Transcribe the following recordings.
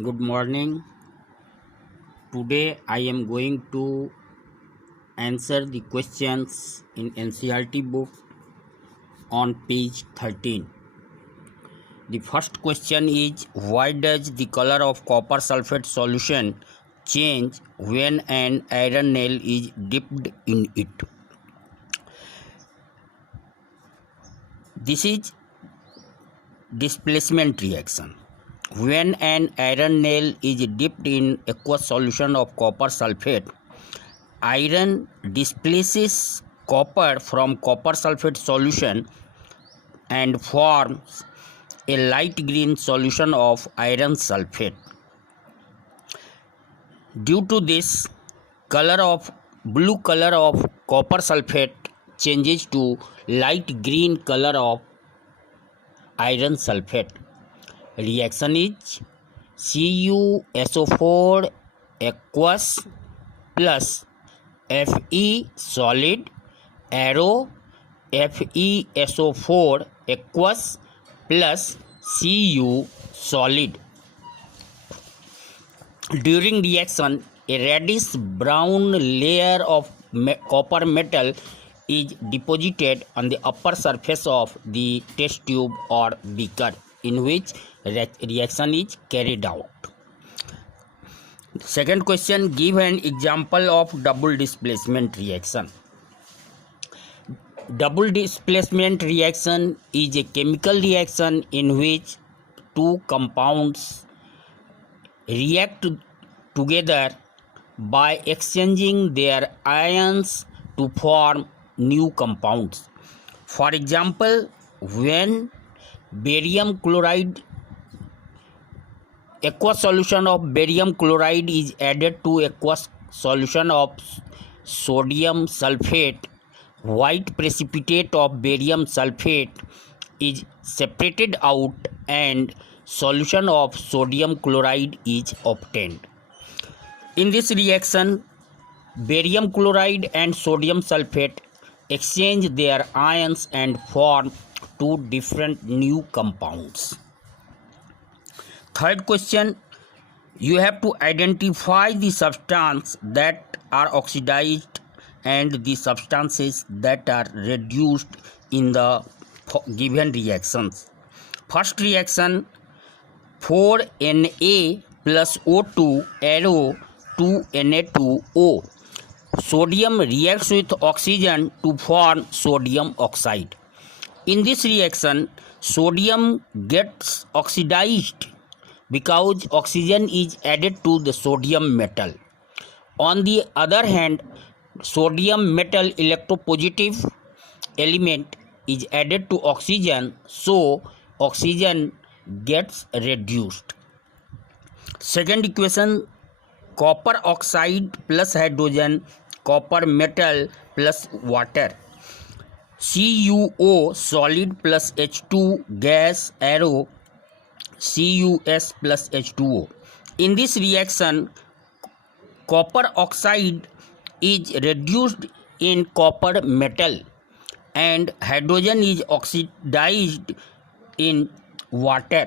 Good morning. Today I am going to answer the questions in NCERT book on page 13. The first question is, why does the color of copper sulfate solution change when an iron nail is dipped in it? This is displacement reaction. When an iron nail is dipped in aqueous solution of copper sulfate, iron displaces copper from copper sulfate solution and forms a light green solution of iron sulfate. Due to this, blue color of copper sulfate changes to light green color of iron sulfate. Reaction is CuSO4 aqueous plus Fe solid arrow FeSO4 aqueous plus Cu solid. During reaction, a reddish brown layer of copper metal is deposited on the upper surface of the test tube or beaker in which reaction is carried out. Second question, give an example of double displacement reaction. Double displacement reaction is a chemical reaction in which two compounds react together by exchanging their ions to form new compounds. For example, when barium chloride, aqueous solution of barium chloride is added to aqueous solution of sodium sulfate, white precipitate of barium sulfate is separated out and solution of sodium chloride is obtained. In this reaction, barium chloride and sodium sulfate exchange their ions and form two different new compounds. Third question, you have to identify the substances that are oxidized and the substances that are reduced in the given reactions. First reaction, 4Na plus O2 arrow 2Na2O. Sodium reacts with oxygen to form sodium oxide. In this reaction, sodium gets oxidized because oxygen is added to the sodium metal. On the other hand, sodium metal electropositive element is added to oxygen, so oxygen gets reduced. Second equation, copper oxide plus hydrogen, copper metal plus water. CuO solid plus H2 gas arrow CuS plus H2O. In this reaction, copper oxide is reduced in copper metal and hydrogen is oxidized in water.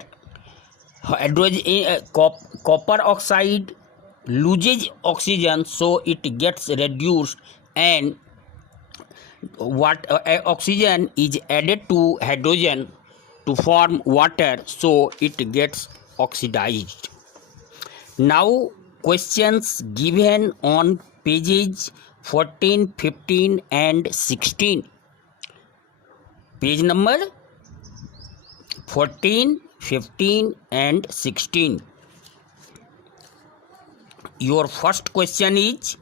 Copper oxide loses oxygen, so it gets reduced, and oxygen is added to hydrogen to form water, so it gets oxidized. Now questions given on pages 14, 15 and 16. Page number 14, 15 and 16. Your first question is,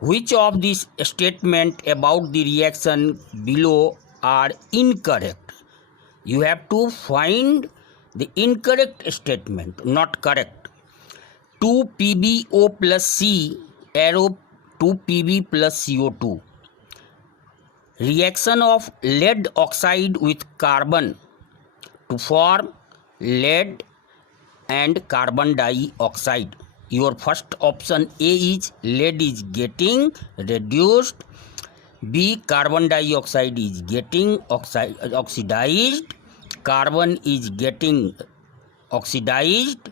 which of these statements about the reaction below are incorrect? You have to find the incorrect statement, not correct. 2PbO plus C arrow 2Pb plus CO2. Reaction of lead oxide with carbon to form lead and carbon dioxide. Your first option A is lead is getting reduced, B carbon dioxide is getting oxidized, carbon is getting oxidized,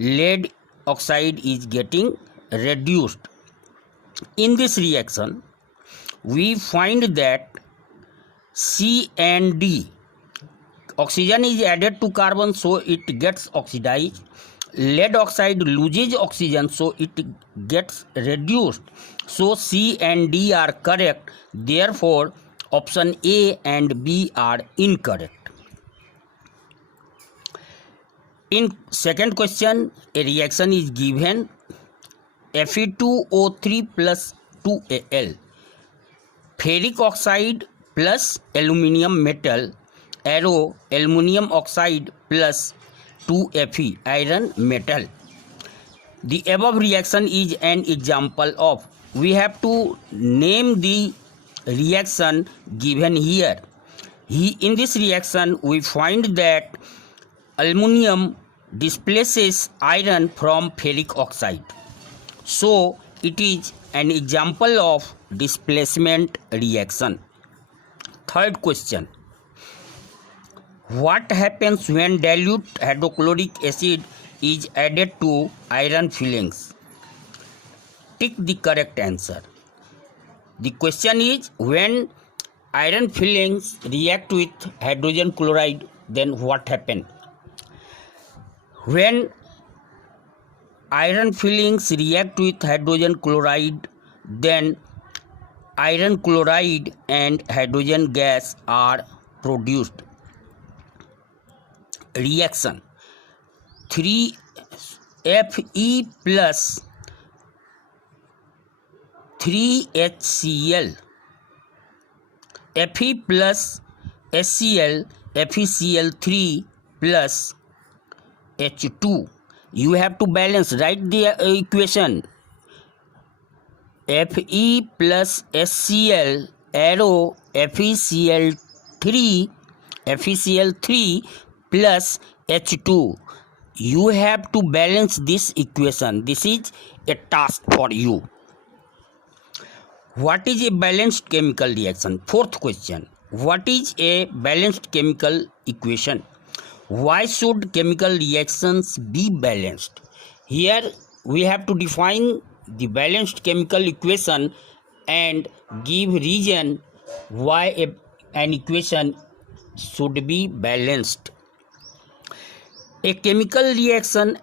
lead oxide is getting reduced. In this reaction, we find that C and D, oxygen is added to carbon, so it gets oxidized. Lead oxide loses oxygen, so it gets reduced. So C and D are correct. Therefore, option A and B are incorrect. In second question, a reaction is given Fe2O3 plus 2Al, ferric oxide plus aluminium metal, arrow aluminium oxide plus 2Fe, iron metal. The above reaction is an example of. We have to name the reaction given here. In this reaction, we find that aluminium displaces iron from ferric oxide. So, it is an example of displacement reaction. Third question. What happens when dilute hydrochloric acid is added to iron fillings? Tick the correct answer. The question is, when iron fillings react with hydrogen chloride, then what happens? When iron fillings react with hydrogen chloride, then iron chloride and hydrogen gas are produced. Reaction 3Fe plus 3HCl, Fe plus HCl, FeCl3 plus H2. You have to balance, write the equation. Fe plus HCl, arrow FeCl3 plus H2. You have to balance this equation. This is a task for you. What is a balanced chemical reaction? Fourth question. What is a balanced chemical equation? Why should chemical reactions be balanced? Here we have to define the balanced chemical equation and give reason why an equation should be balanced. A chemical reaction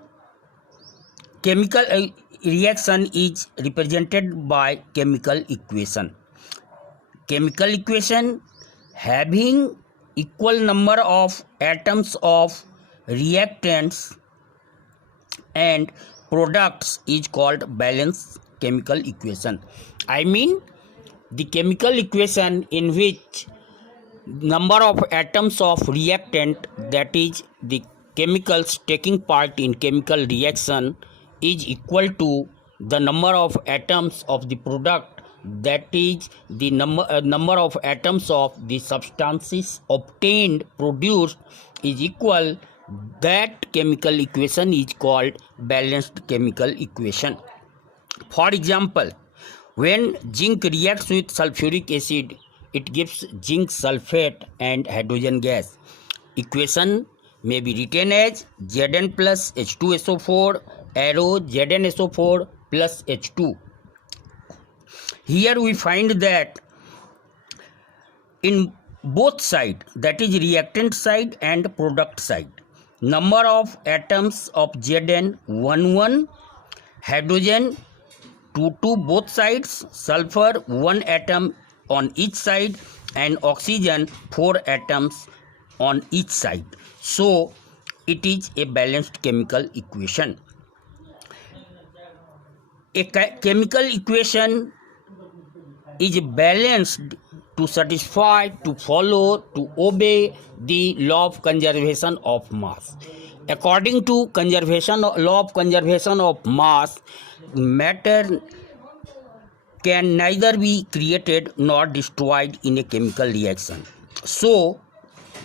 is represented by chemical equation. Chemical equation having equal number of atoms of reactants and products is called balanced chemical equation. I mean, the chemical equation in which number of atoms of reactant, that is the chemicals taking part in chemical reaction, is equal to the number of atoms of the product, that is the number of atoms of the substances obtained, produced, is equal. That chemical equation is called balanced chemical equation. For example, when zinc reacts with sulfuric acid, it gives zinc sulfate and hydrogen gas. Equation may be written as Zn plus H2SO4, arrow ZnSO4 plus H2. Here we find that in both sides, that is reactant side and product side, number of atoms of Zn 1 hydrogen 2 both sides, sulfur 1 atom on each side, and oxygen 4 atoms on each side. So it is a balanced chemical equation. A chemical equation is balanced to satisfy, to follow, to obey the law of conservation of mass. According to law of conservation of mass, matter can neither be created nor destroyed in a chemical reaction. So,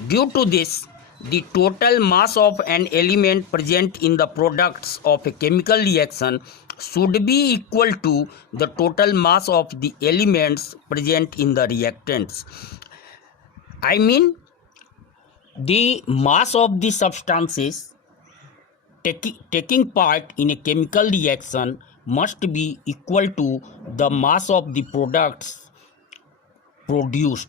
due to this, the total mass of an element present in the products of a chemical reaction should be equal to the total mass of the elements present in the reactants. I mean, the mass of the substances taking part in a chemical reaction must be equal to the mass of the products produced.